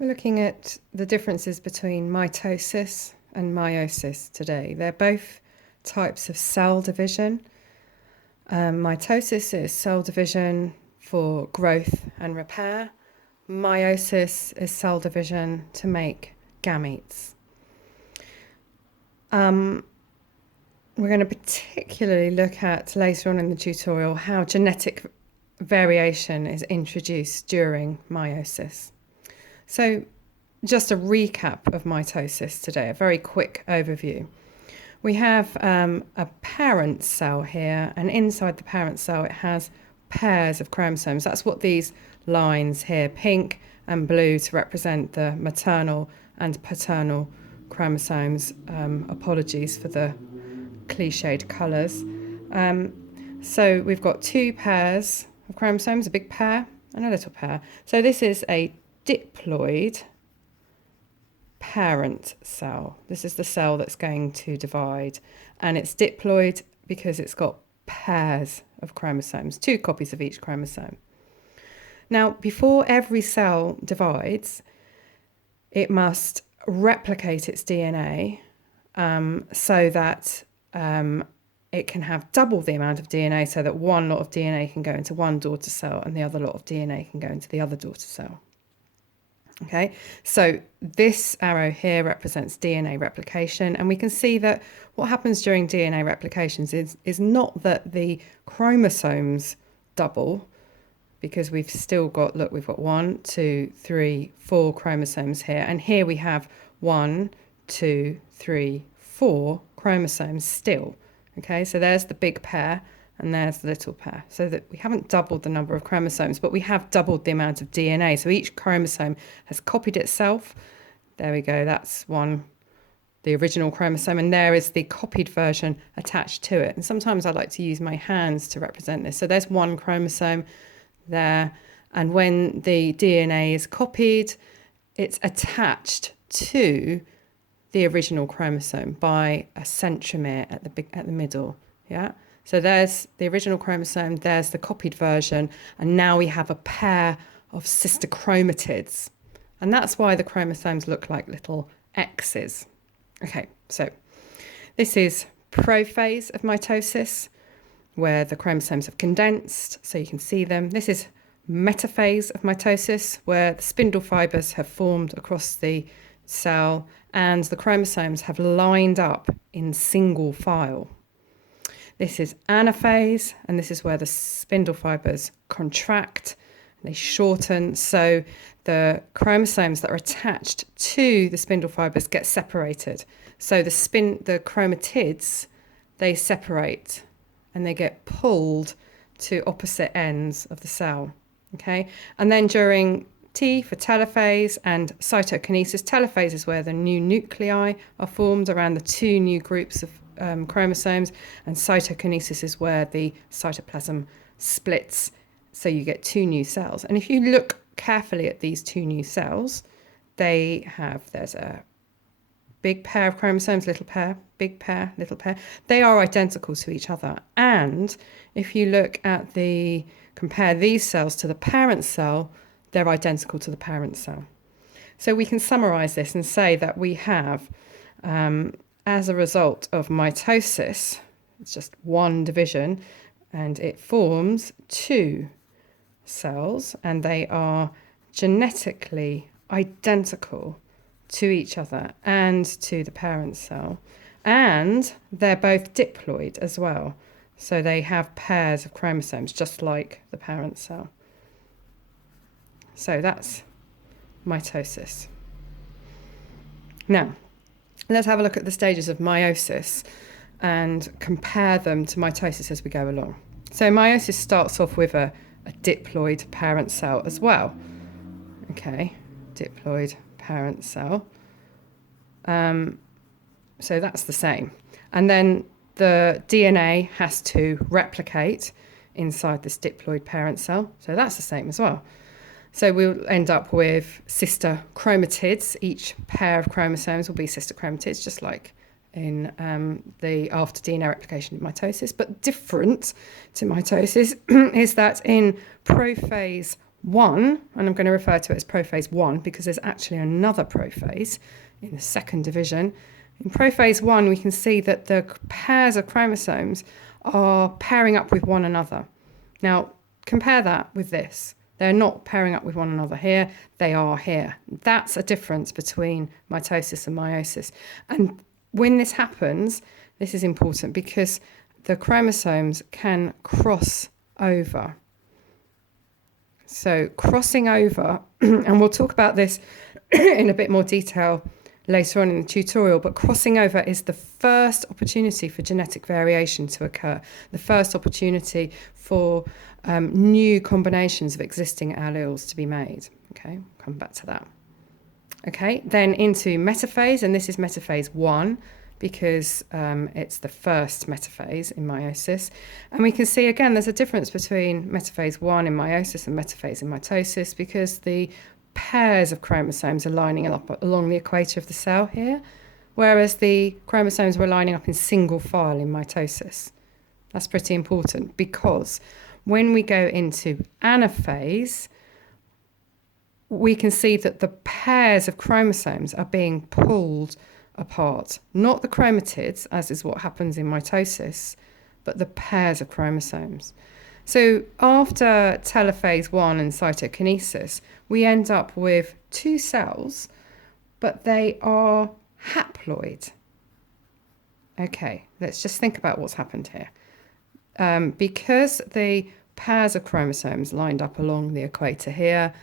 We're looking at the differences between mitosis and meiosis today. They're both types of cell division. Mitosis is cell division for growth and repair. Meiosis is cell division to make gametes. We're going to particularly look at later on in the tutorial how genetic variation is introduced during meiosis. So just a recap of mitosis today, a very quick overview. We have a parent cell here, and inside the parent cell it has pairs of chromosomes. That's what these lines here, pink and blue, to represent the maternal and paternal chromosomes. Apologies for the cliched colours. So we've got two pairs of chromosomes, a big pair and a little pair. So this is a diploid parent cell. This is the cell that's going to divide, and it's diploid because it's got pairs of chromosomes, two copies of each chromosome. Now, before every cell divides, it must replicate its DNA so that it can have double the amount of DNA, so that one lot of DNA can go into one daughter cell and the other lot of DNA can go into the other daughter cell. Okay, so this arrow here represents DNA replication, and we can see that what happens during DNA replications is not that the chromosomes double, because we've still got, look, we've got 1, 2, 3, 4 chromosomes here, and here we have 1, 2, 3, 4 chromosomes still. Okay, so there's the big pair and there's the little pair. So that we haven't doubled the number of chromosomes, but we have doubled the amount of DNA. So each chromosome has copied itself. There we go, that's one, the original chromosome, and there is the copied version attached to it. And sometimes I like to use my hands to represent this. So there's one chromosome there, and when the DNA is copied, it's attached to the original chromosome by a centromere at the middle. Yeah. So there's the original chromosome, there's the copied version, and now we have a pair of sister chromatids. And that's why the chromosomes look like little X's. Okay, so this is prophase of mitosis, where the chromosomes have condensed, so you can see them. This is metaphase of mitosis, where the spindle fibres have formed across the cell and the chromosomes have lined up in single file. This is anaphase, and this is where the spindle fibres contract, they shorten, so the chromosomes that are attached to the spindle fibres get separated. So the chromatids, they separate and they get pulled to opposite ends of the cell. Okay, and then during T for telophase and cytokinesis. Telophase is where the new nuclei are formed around the two new groups of chromosomes, and cytokinesis is where the cytoplasm splits, so you get two new cells. And if you look carefully at these two new cells, there's a big pair of chromosomes, little pair, big pair, little pair. They are identical to each other. And if you look at compare these cells to the parent cell, they're identical to the parent cell. So we can summarize this and say that we have, as a result of mitosis, it's just one division, and it forms two cells, and they are genetically identical to each other and to the parent cell. And they're both diploid as well. So they have pairs of chromosomes, just like the parent cell. So that's mitosis. Now, let's have a look at the stages of meiosis and compare them to mitosis as we go along. So meiosis starts off with a diploid parent cell as well. Okay, diploid parent cell. So that's the same. And then the DNA has to replicate inside this diploid parent cell. So that's the same as well. So we'll end up with sister chromatids. Each pair of chromosomes will be sister chromatids, just like in the after DNA replication of mitosis. But different to mitosis is that in prophase 1, and I'm going to refer to it as prophase 1 because there's actually another prophase in the second division. In prophase 1, we can see that the pairs of chromosomes are pairing up with one another. Now, compare that with this. They're not pairing up with one another here, they are here. That's a difference between mitosis and meiosis. And when this happens, this is important because the chromosomes can cross over. So crossing over, and we'll talk about this in a bit more detail later on in the tutorial, but crossing over is the first opportunity for genetic variation to occur, the first opportunity for new combinations of existing alleles to be made. Okay, we'll come back to that. Okay, then into metaphase, and this is metaphase 1 because it's the first metaphase in meiosis. And we can see again there's a difference between metaphase 1 in meiosis and metaphase in mitosis because the pairs of chromosomes are lining up along the equator of the cell here, whereas the chromosomes were lining up in single file in mitosis. That's pretty important because when we go into anaphase, we can see that the pairs of chromosomes are being pulled apart, not the chromatids, as is what happens in mitosis, but the pairs of chromosomes. So after telophase 1 and cytokinesis, we end up with 2 cells, but they are haploid. Okay, let's just think about what's happened here. Because the pairs of chromosomes lined up along the equator here,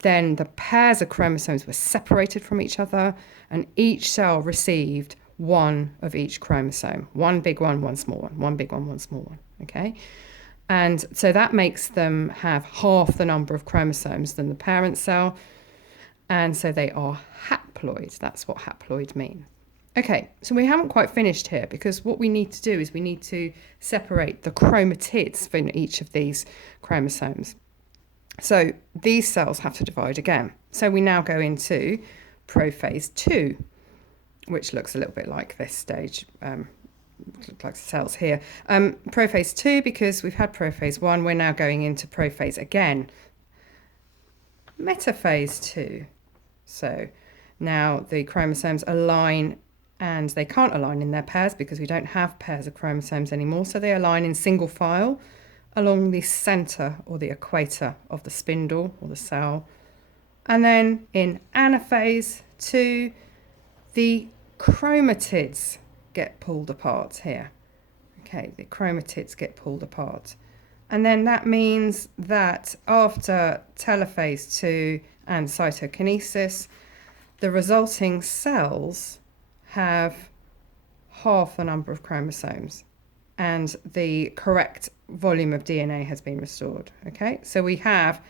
then the pairs of chromosomes were separated from each other, and each cell received one of each chromosome. One big one, one small one. One big one, one small one. Okay? And so that makes them have half the number of chromosomes than the parent cell. And so they are haploid. That's what haploid means. Okay, so we haven't quite finished here because what we need to do is we need to separate the chromatids from each of these chromosomes. So these cells have to divide again. So we now go into prophase 2, which looks a little bit like this stage, looks like the cells here. Prophase 2, because we've had prophase 1, we're now going into prophase again. Metaphase 2. So now the chromosomes align, and they can't align in their pairs because we don't have pairs of chromosomes anymore. So they align in single file along the center or the equator of the spindle or the cell. And then in anaphase 2, the chromatids get pulled apart here. Okay, the chromatids get pulled apart. And then that means that after telophase 2 and cytokinesis, the resulting cells have half the number of chromosomes and the correct volume of DNA has been restored. Okay, so we have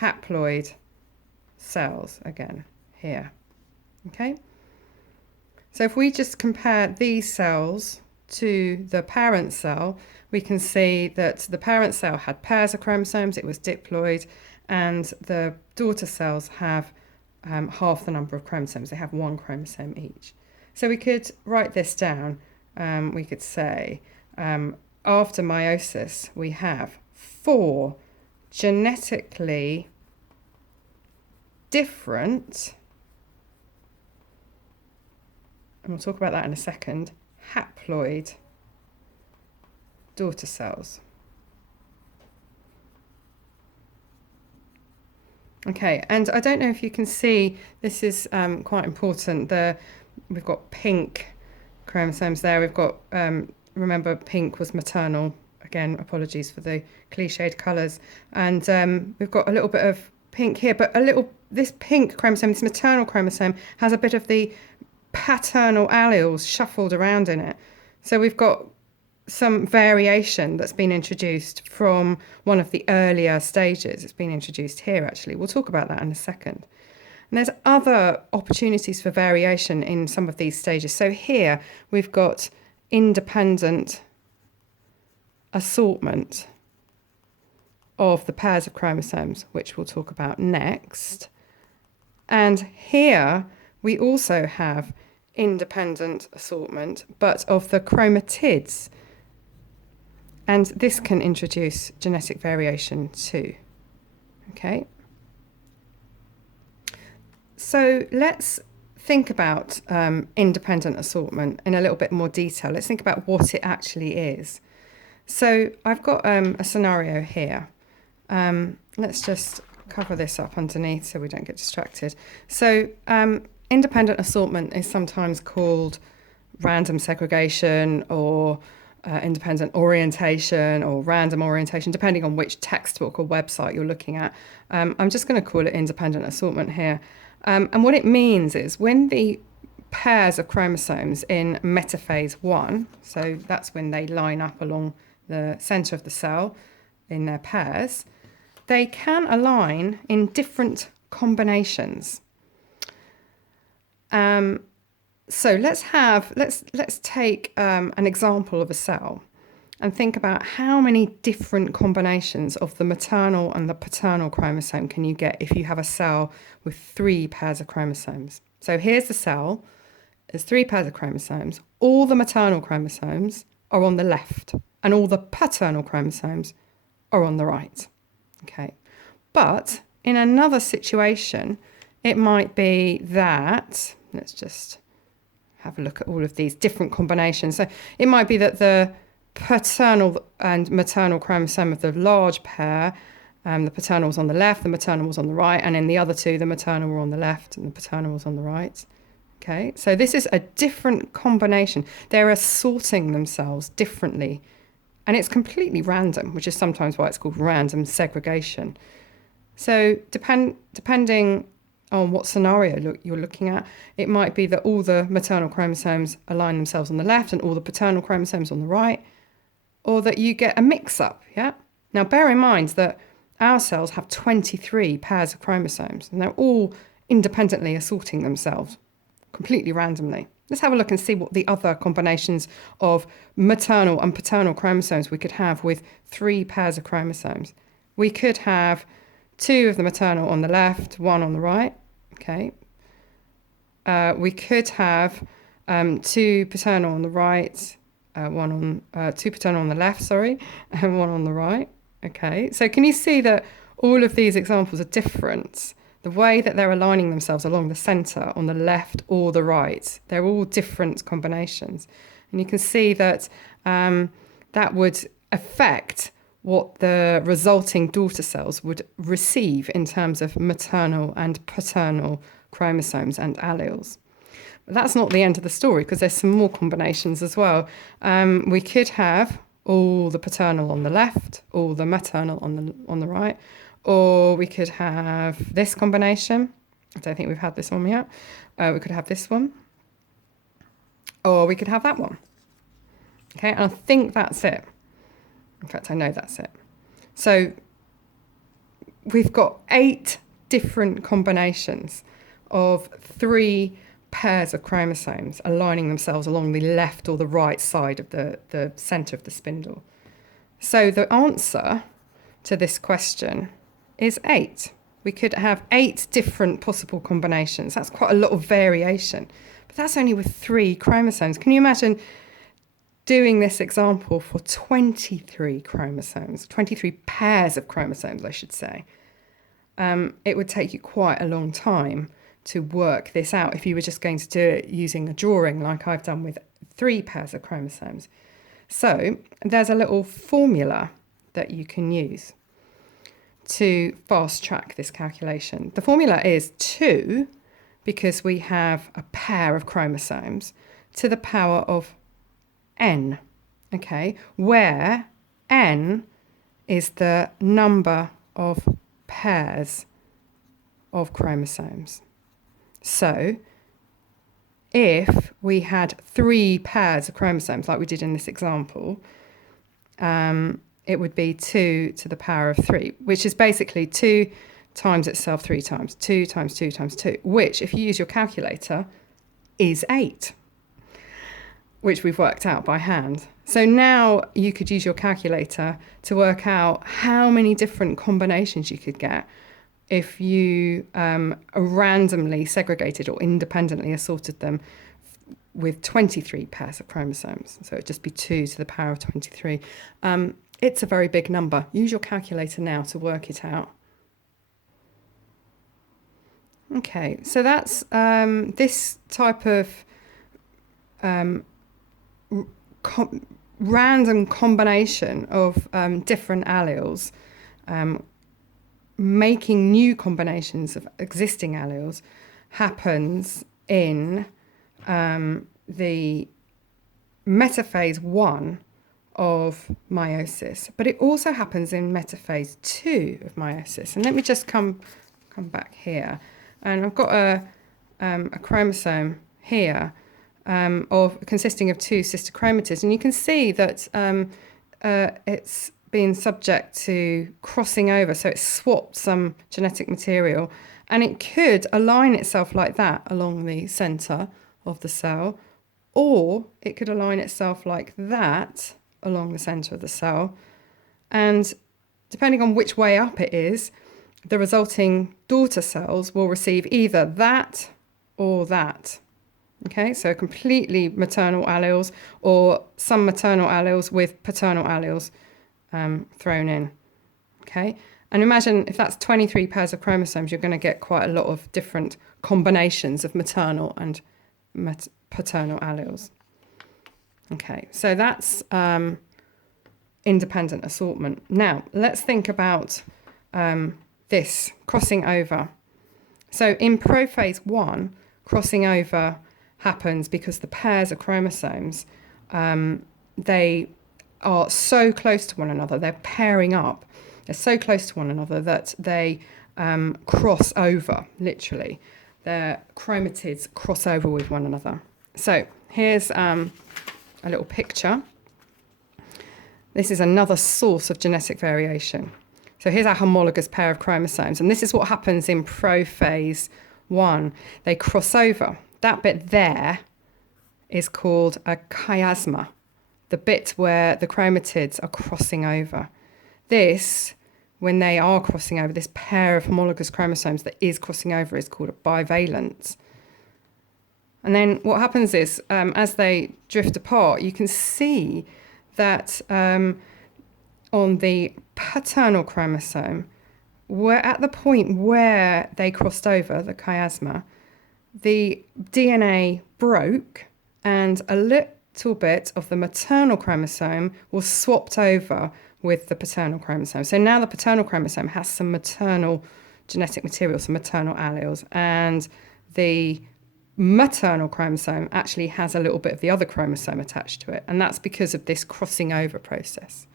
haploid cells again here. Okay, so if we just compare these cells to the parent cell, we can see that the parent cell had pairs of chromosomes, it was diploid, and the daughter cells have half the number of chromosomes. They have one chromosome each. So we could write this down. We could say after meiosis, we have 4 genetically different, and we'll talk about that in a second, haploid daughter cells. Okay, and I don't know if you can see, this is quite important. We've got pink chromosomes there. We've got, remember, pink was maternal. Again, apologies for the cliched colours. And we've got a little bit of pink here, but this pink chromosome, this maternal chromosome, has a bit of the paternal alleles shuffled around in it. So we've got some variation that's been introduced from one of the earlier stages. It's been introduced here, actually. We'll talk about that in a second. And there's other opportunities for variation in some of these stages. So here we've got independent assortment of the pairs of chromosomes, which we'll talk about next. And here we also have independent assortment, but of the chromatids. And this can introduce genetic variation too. Okay, So let's think about independent assortment in a little bit more detail. Let's think about what it actually is. So I've got a scenario here. Let's just cover this up underneath so we don't get distracted. So independent assortment is sometimes called random segregation or independent orientation or random orientation, depending on which textbook or website you're looking at. I'm just going to call it independent assortment here. And what it means is when the pairs of chromosomes in metaphase 1, so that's when they line up along the centre of the cell in their pairs, they can align in different combinations. So let's take an example of a cell and think about how many different combinations of the maternal and the paternal chromosome can you get if you have a cell with 3 pairs of chromosomes. So here's the cell, there's 3 pairs of chromosomes, all the maternal chromosomes are on the left and all the paternal chromosomes are on the right. Okay, but in another situation, it might be that, let's just have a look at all of these different combinations. So it might be that the paternal and maternal chromosome of the large pair, the paternal was on the left, the maternal was on the right, and in the other 2, the maternal were on the left and the paternal was on the right. Okay, so this is a different combination. They're assorting themselves differently, and it's completely random, which is sometimes why it's called random segregation. So depending on what scenario you're looking at, it might be that all the maternal chromosomes align themselves on the left and all the paternal chromosomes on the right, or that you get a mix-up, yeah? Now, bear in mind that our cells have 23 pairs of chromosomes, and they're all independently assorting themselves, completely randomly. Let's have a look and see what the other combinations of maternal and paternal chromosomes we could have with 3 pairs of chromosomes. We could have 2 of the maternal on the left, 1 on the right, okay? We could have 2 paternal on the right, 2 paternal on the left, sorry, and 1 on the right, okay? So can you see that all of these examples are different? The way that they're aligning themselves along the centre, on the left or the right, they're all different combinations. And you can see that that would affect what the resulting daughter cells would receive in terms of maternal and paternal chromosomes and alleles. But that's not the end of the story, because there's some more combinations as well. We could have all the paternal on the left, all the maternal on the right, or we could have this combination. I don't think we've had this one yet. We could have this one, or we could have that one. Okay, and I think that's it. In fact, I know that's it. So we've got 8 different combinations of 3 pairs of chromosomes aligning themselves along the left or the right side of the centre of the spindle. So the answer to this question is 8. We could have 8 different possible combinations. That's quite a lot of variation, but that's only with 3 chromosomes. Can you imagine doing this example for 23 chromosomes, 23 pairs of chromosomes, I should say? It would take you quite a long time to work this out if you were just going to do it using a drawing like I've done with 3 pairs of chromosomes. So there's a little formula that you can use to fast track this calculation. The formula is 2, because we have a pair of chromosomes, to the power of n, okay, where n is the number of pairs of chromosomes. So if we had 3 pairs of chromosomes, like we did in this example, it would be 2 to the power of 3, which is basically 2 times itself 3 times, 2 times 2 times 2, which, if you use your calculator, is 8, which we've worked out by hand. So now you could use your calculator to work out how many different combinations you could get if you randomly segregated or independently assorted them with 23 pairs of chromosomes. So it'd just be 2 to the power of 23. It's a very big number. Use your calculator now to work it out. Okay, so that's this type of random combination of different alleles, making new combinations of existing alleles, happens in the metaphase 1 of meiosis, but it also happens in metaphase 2 of meiosis. And let me just come back here, and I've got a chromosome here consisting of 2 sister chromatids, and you can see that it's been subject to crossing over, so it's swapped some genetic material, and it could align itself like that along the centre of the cell, or it could align itself like that along the centre of the cell, and depending on which way up it is, the resulting daughter cells will receive either that or that. Okay, so completely maternal alleles, or some maternal alleles with paternal alleles thrown in. Okay, and imagine if that's 23 pairs of chromosomes, you're going to get quite a lot of different combinations of maternal and paternal alleles. Okay, so that's independent assortment. Now, let's think about this crossing over. So in prophase 1, crossing over happens because the pairs of chromosomes, they are so close to one another, they're pairing up, they're so close to one another that they cross over, literally. Their chromatids cross over with one another. So here's a little picture. This is another source of genetic variation. So here's our homologous pair of chromosomes, and this is what happens in prophase 1. They cross over. That bit there is called a chiasma, the bit where the chromatids are crossing over. This, when they are crossing over, this pair of homologous chromosomes that is crossing over is called a bivalent. And then what happens is, as they drift apart, you can see that on the paternal chromosome, we're at the point where they crossed over, the chiasma, the DNA broke and a little bit of the maternal chromosome was swapped over with the paternal chromosome. So now the paternal chromosome has some maternal genetic material, some maternal alleles, and the maternal chromosome actually has a little bit of the other chromosome attached to it, and that's because of this crossing over process.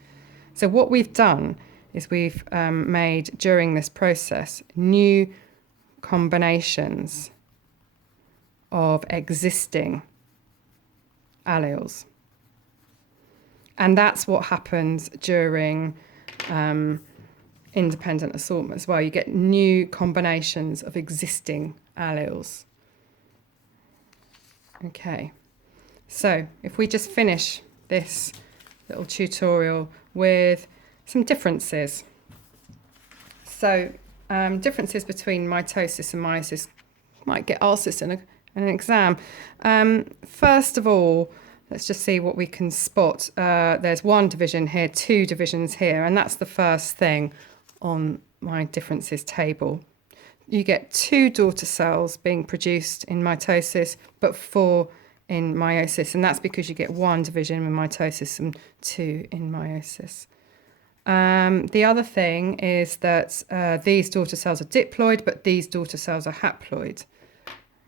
So what we've done is we've made, during this process, new combinations of existing alleles. And that's what happens during independent assortment as well. You get new combinations of existing alleles. Okay, so if we just finish this little tutorial with some differences. So differences between mitosis and meiosis. Might get asked this in an exam. First of all, let's just see what we can spot. There's 1 division here, 2 divisions here, and that's the first thing on my differences table. You get 2 daughter cells being produced in mitosis, but 4 in meiosis, and that's because you get 1 division in mitosis and 2 in meiosis. The other thing is that these daughter cells are diploid, but these daughter cells are haploid.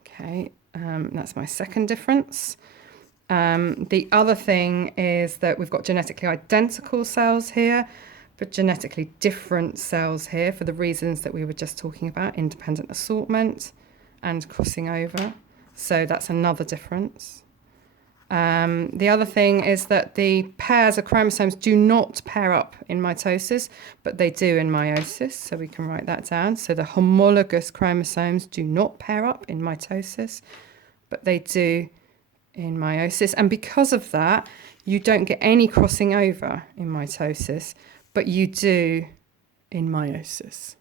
Okay, that's my second difference. The other thing is that we've got genetically identical cells here, but genetically different cells here for the reasons that we were just talking about, independent assortment and crossing over. So that's another difference. The other thing is that the pairs of chromosomes do not pair up in mitosis, but they do in meiosis, so we can write that down. So the homologous chromosomes do not pair up in mitosis, but they do in meiosis. And because of that, you don't get any crossing over in mitosis, but you do in meiosis.